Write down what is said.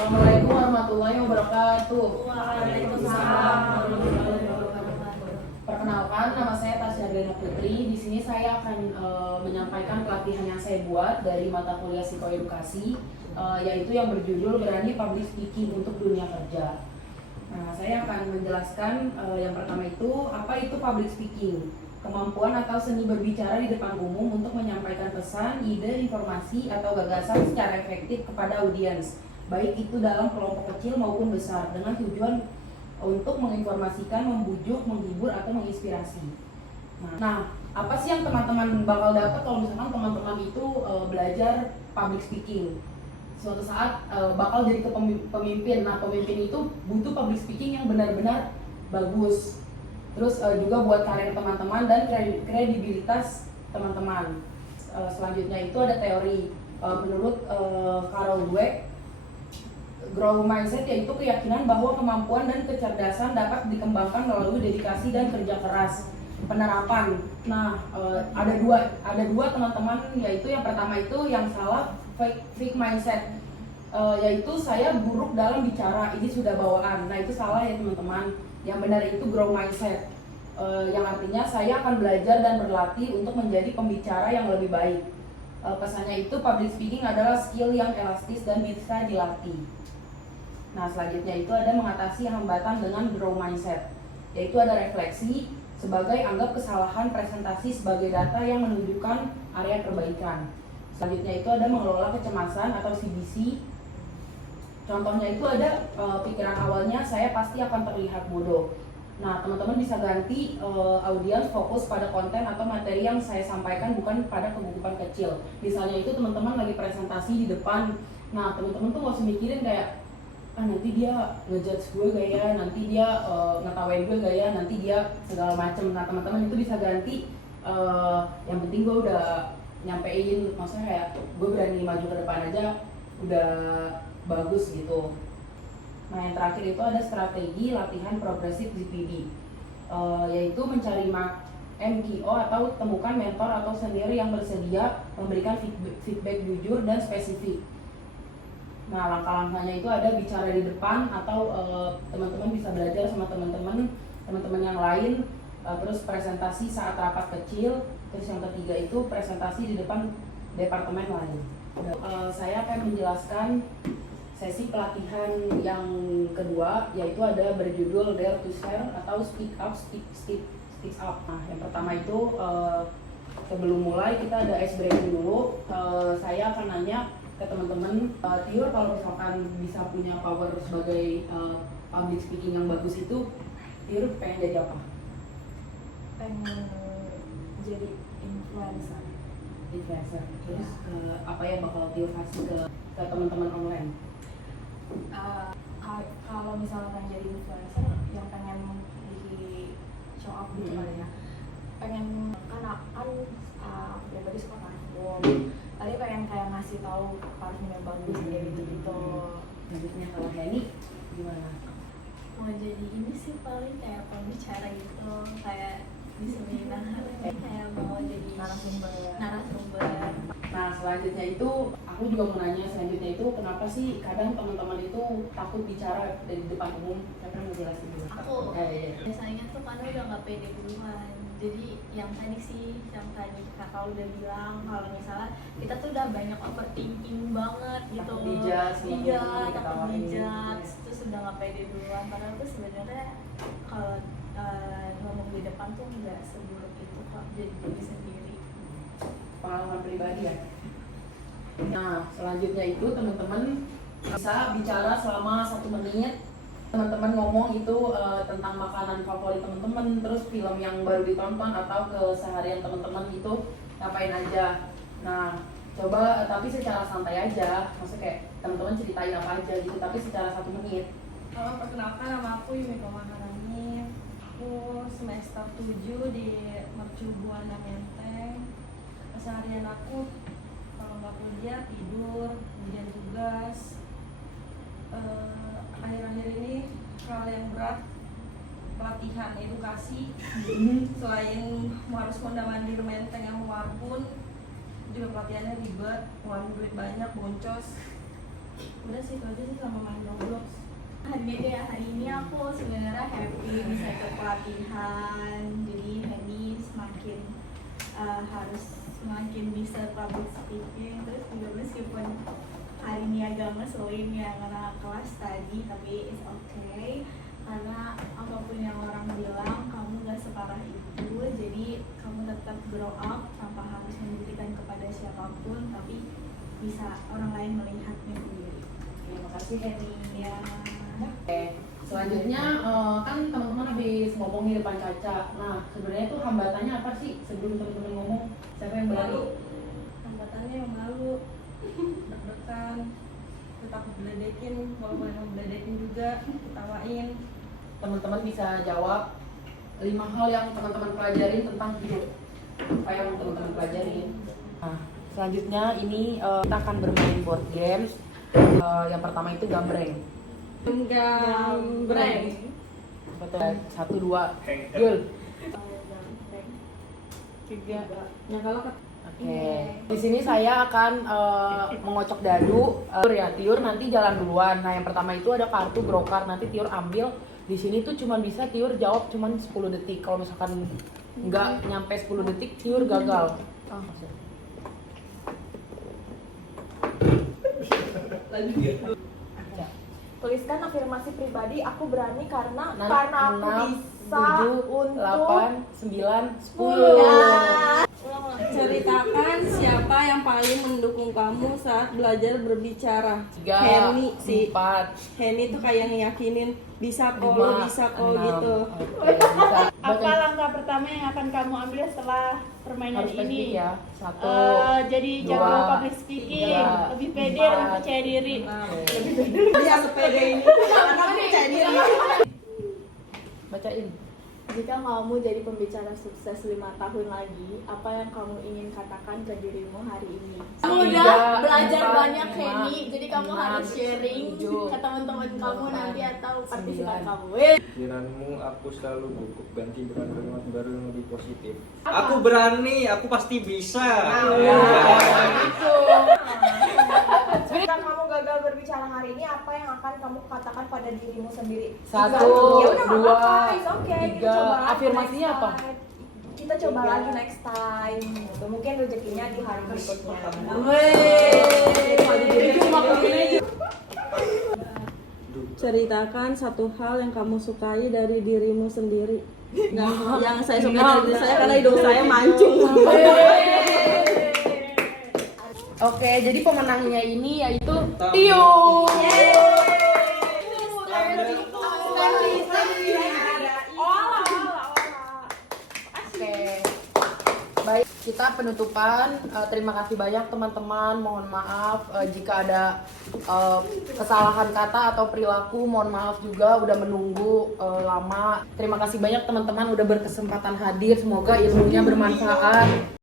Assalamualaikum warahmatullahi wabarakatuh. Waalaikumsalam warahmatullahi wabarakatuh. Perkenalkan, nama saya Tasya Adriana Putri. Di sini saya akan menyampaikan pelatihan yang saya buat dari mata kuliah psikoedukasi, yaitu yang berjudul Berani Public Speaking untuk Dunia Kerja. Nah, saya akan menjelaskan yang pertama itu, apa itu public speaking? Kemampuan atau seni berbicara di depan umum untuk menyampaikan pesan, ide, informasi, atau gagasan secara efektif kepada audiens, baik itu dalam kelompok kecil maupun besar, dengan tujuan untuk menginformasikan, membujuk, menghibur, atau menginspirasi. Nah, apa sih yang teman-teman bakal dapat kalau misalkan teman-teman itu belajar public speaking? Suatu saat bakal jadi pemimpin. Nah, pemimpin itu butuh public speaking yang benar-benar bagus. Terus juga buat karir teman-teman dan kredibilitas teman-teman. Selanjutnya itu ada teori. Menurut Carol Dweck, growth mindset yaitu keyakinan bahwa kemampuan dan kecerdasan dapat dikembangkan melalui dedikasi dan kerja keras. Penerapan. Nah, ada dua teman-teman, yaitu yang pertama itu yang salah, fake mindset, yaitu saya buruk dalam bicara, ini sudah bawaan. Nah, itu salah ya teman-teman. Yang benar itu growth mindset, yang artinya saya akan belajar dan berlatih untuk menjadi pembicara yang lebih baik. Pesannya itu public speaking adalah skill yang elastis dan bisa dilatih. Nah, selanjutnya itu ada mengatasi hambatan dengan growth mindset, yaitu ada refleksi sebagai anggap kesalahan presentasi sebagai data yang menunjukkan area perbaikan. Selanjutnya itu ada mengelola kecemasan atau CBC. Contohnya itu ada pikiran awalnya saya pasti akan terlihat bodoh. Nah, teman-teman bisa ganti audiens fokus pada konten atau materi yang saya sampaikan, bukan pada kegugupan kecil. Misalnya itu teman-teman lagi presentasi di depan. Nah, teman-teman tuh nggak usah mikirin kayak nanti dia ngejudge gue gak ya, nanti dia ngetawain gue gak ya, nanti dia segala macem. Nah, teman-teman itu bisa ganti yang penting gue udah nyampein, maksudnya kayak gue berani maju ke depan aja udah bagus gitu. Nah, yang terakhir itu ada strategi latihan progresif GPD, yaitu mencari MQO atau temukan mentor atau senior yang bersedia memberikan feedback jujur dan spesifik. Nah, langkah-langkahnya itu ada bicara di depan, atau teman-teman bisa belajar sama teman-teman yang lain, terus presentasi saat rapat kecil, terus yang ketiga itu presentasi di depan departemen lain. Saya akan menjelaskan sesi pelatihan yang kedua, yaitu ada berjudul Dare to Share atau Speak Up, Speak Up. Nah, yang pertama itu sebelum mulai kita ada ice breaking dulu. Saya akan nanya ke teman-teman, Tiur kalau misalkan bisa punya power sebagai public speaking yang bagus itu, Tiur pengen jadi apa? Pengen jadi influencer. Terus apa yang bakal Tiur kasih ke teman-teman online? Kalau misalnya pengen jadi influencer, yang pengen di show up gitu kali ya. Pengen kan ya tadi suka parfum. Tadi pengen kayak ngasih tahu parfum yang bagus kayak gitu-gitu. Selanjutnya kalau Hani gimana? Mau jadi ini sih paling kayak pembicara gitu, kayak di seminar, kayak mau jadi narasumber. Nah, selanjutnya itu aku juga mau nanya, selanjutnya itu kenapa sih kadang teman-teman itu takut bicara di depan umum? Saya mau jelasin dulu. Aku biasanya tuh karena udah nggak pede duluan. Jadi yang tadi kakak udah bilang, kalau misalnya kita tuh udah banyak overthinking banget gitu, takut dijudge, terus udah nggak pede duluan. Padahal tuh sebenarnya kalau ngomong di depan tuh nggak seburuk itu kok, jadi diri sendiri. Pengalaman pribadi ya. Nah, selanjutnya itu teman-teman bisa bicara selama 1 menit. Teman-teman ngomong itu tentang makanan favorit teman-teman, terus film yang baru ditonton, atau keseharian teman-teman itu ngapain aja. Nah, coba tapi secara santai aja, maksudnya kayak teman-teman ceritain apa aja gitu, tapi secara 1 menit. Perkenalkan, nama aku Yumiko Maharani. Aku semester 7 di Mercu Buana Menteng. Keseharian aku kalau nggak kuliah tidur, kemudian tugas. Akhir-akhir ini hal yang berat, pelatihan edukasi. Selain harus mondar-mandir Menteng yang luar pun juga pelatihannya ribet, ngeluarin duit banyak, boncos. Udah sih itu aja sih sama main Roblox. Hari ini aku sebenarnya happy bisa ikut pelatihan, jadi Henny semakin harus semakin bisa public speaking. Terus juga meskipun hari ini agak ngeselin ya karena kelas tadi, tapi it's okay karena apapun yang orang bilang kamu gak separah itu, jadi kamu tetap grow up tanpa harus membuktikan kepada siapapun, tapi bisa orang lain melihatnya sendiri. Terima kasih Henny. Ya. Oke, selanjutnya kan teman-teman habis ngomong di depan kaca. Nah, sebenarnya itu hambatannya apa sih sebelum teman-teman ngomong? Siapa yang berani? Hambatannya yang malu, deg-degan, tetap ngeledekin, walaupun yang ngeledekin juga, ketawain. Teman-teman bisa jawab 5 hal yang teman-teman pelajarin tentang hidup. Apa yang teman-teman pelajarin? Nah, selanjutnya ini kita akan bermain board games. Yang pertama itu gambreng. Gambreng. Betul. 1, 2, Yul. 3. Yang kalau Oke. Di sini saya akan mengocok dadu. Tiur nanti jalan duluan. Nah, yang pertama itu ada kartu grokar. Nanti Tiur ambil. Di sini tuh cuma bisa Tiur jawab cuma 10 detik. Kalau misalkan nggak nyampe 10 detik, Tiur gagal. Tuliskan afirmasi pribadi, aku berani karena Nah, aku 6, bisa 7, untuk 8, 9, 10. Ya. ceritakan siapa yang paling mendukung kamu saat belajar berbicara. 3, Henny sih. 4, Henny tuh kayak ngeyakinin bisa kok, 5, bisa kok 6. gitu. Oke, bisa. Apa Baca. langkah pertama yang akan kamu ambil setelah permainan Harus spesifik ini? ya. 1, Jadi jago 2, public speaking, 3, lebih pede, 4. lebih percaya diri. Dia sepede ini. Anak percaya diri. Bacain. Jika kamu jadi pembicara sukses 5 tahun lagi, apa yang kamu ingin katakan ke dirimu hari ini? Kamu 3, udah belajar 4, banyak 5, Henny, jadi kamu 6, harus sharing 7, ke teman-teman kamu 8, nanti atau partisipan 9. kamu. Pikiranmu, aku selalu gugup, ganti dengan kalimat baru yang lebih positif. Aku berani, aku pasti bisa. Jika kamu gagal berbicara hari ini, apa yang akan kamu katakan pada dirimu sendiri? 1, Ya udah, nggak 2, apa-apa, it's okay. Kita 3. coba lagi Afirmasinya next apa? time. Kita coba lagi next time. Gitu. Mungkin rezekinya di hari berikutnya. Ceritakan satu hal yang kamu sukai dari dirimu sendiri. Yang saya suka dari diri saya karena hidung saya mancung. Oke, jadi pemenangnya ini yaitu Tio. Oke. Baik, kita penutupan. Terima kasih banyak teman-teman. Mohon maaf jika ada kesalahan kata atau perilaku. Mohon maaf juga udah menunggu lama. Terima kasih banyak teman-teman udah berkesempatan hadir. Semoga ilmunya bermanfaat.